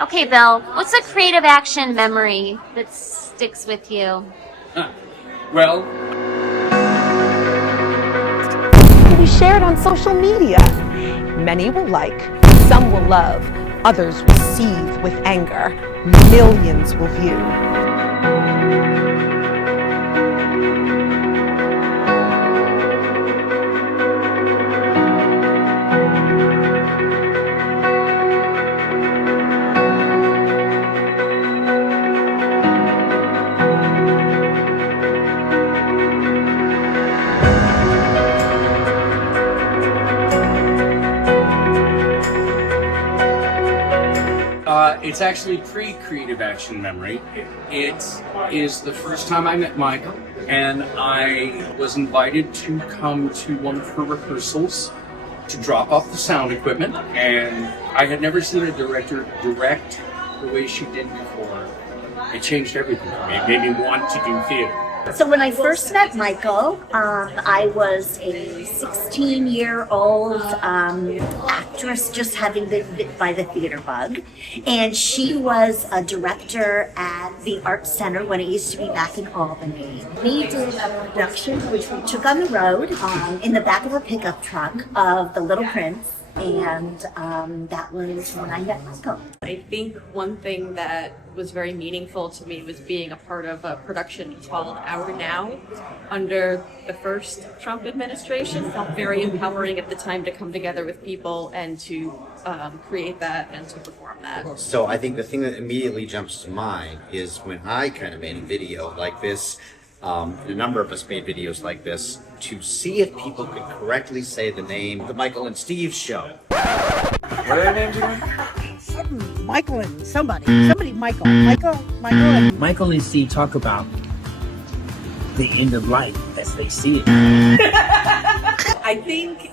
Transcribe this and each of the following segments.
Okay, Bill, what's a creative action memory that sticks with you? Well, Will be shared on social media. Many will like, some will love, others will seethe with anger. Millions will view. it's actually pre-creative action memory. It is the first time I met Michael, and I was invited to come to one of her rehearsals to drop off the sound equipment, and I had never seen a director direct the way she did before. It changed everything for me. It made me want to do theater. So when I first met Michael, I was a 16-year-old actress just having been bit by the theater bug. And she was a director at the Art Center when it used to be back in Albany. We did a production which we took on the road in the back of a pickup truck of The Little Prince. And that was when I met Michael. I think one thing that was very meaningful to me was being a part of a production called Our Now under the first Trump administration. It felt very empowering at the time to come together with people and to create that and to perform that. So I think the thing that immediately jumps to mind is when I kind of made a video like this. A number of us made videos like this to see if people could correctly say the name The Michael and Steve Show. What are their names again? Michael and somebody. Michael. And Michael and Steve talk about the end of life as they see it. I think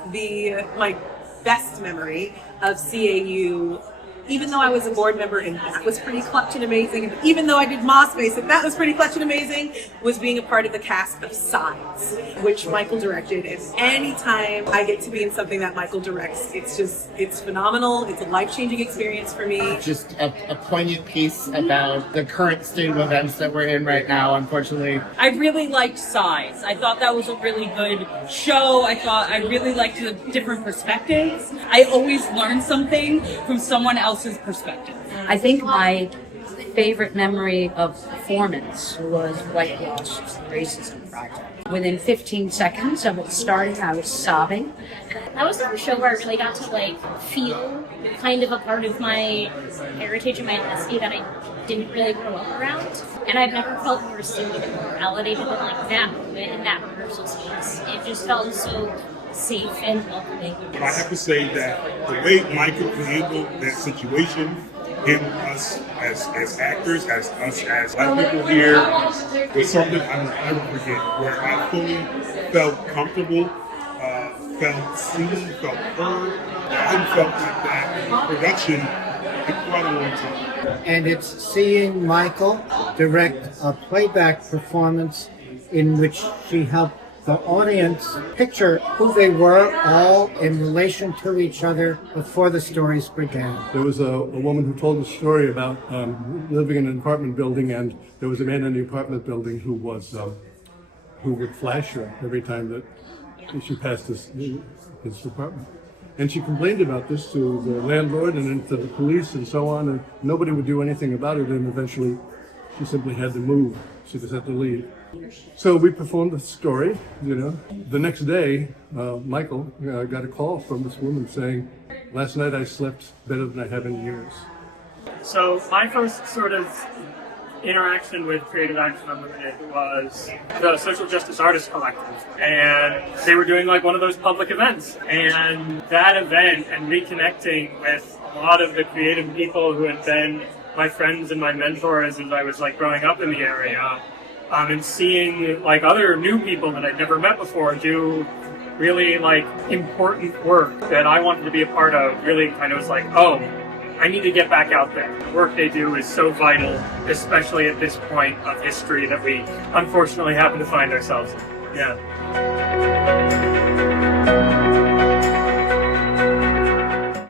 my best memory of CAU, even though I was a board member and that was pretty clutch and amazing, and even though I did MOSSpace and that was pretty clutch and amazing, was being a part of the cast of Signs, which Michael directed. And anytime I get to be in something that Michael directs, it's phenomenal. It's a life-changing experience for me. Just a poignant piece about the current state of events that we're in right now, unfortunately. I really liked Signs. I thought that was a really good show. I really liked the different perspectives. I always learned something from someone else's perspective. I think my favorite memory of performance was Whitewash's Racism Project. Within 15 seconds of it starting, I was sobbing. That was the show where I really got to feel kind of a part of my heritage and my ethnicity that I didn't really grow up around. And I've never felt more seen and more validated than that moment in that rehearsal space. It just felt so safe and welcoming. I have to say that the way Michael handled that situation, him, us as actors, as us as black people here, was something I will never forget. Where I fully felt comfortable, felt seen, felt heard. I hadn't felt like that in production in quite a long time. And it's seeing Michael direct a playback performance in which she helped the audience picture who they were all in relation to each other before the stories began. There was a woman who told a story about living in an apartment building, and there was a man in the apartment building who would flash her every time that she passed his apartment. And she complained about this to the landlord and then to the police and so on, and nobody would do anything about it, and eventually she simply had to move. She just had to leave. So we performed the story, The next day, Michael got a call from this woman saying, "Last night I slept better than I have in years." So my first sort of interaction with Creative Action Unlimited was the Social Justice Artists Collective. And they were doing one of those public events. And that event and reconnecting with a lot of the creative people who had been my friends and my mentors as I was growing up in the area, and seeing other new people that I'd never met before do really important work that I wanted to be a part of, really kind of was oh, I need to get back out there. The work they do is so vital, especially at this point of history that we unfortunately happen to find ourselves in. Yeah.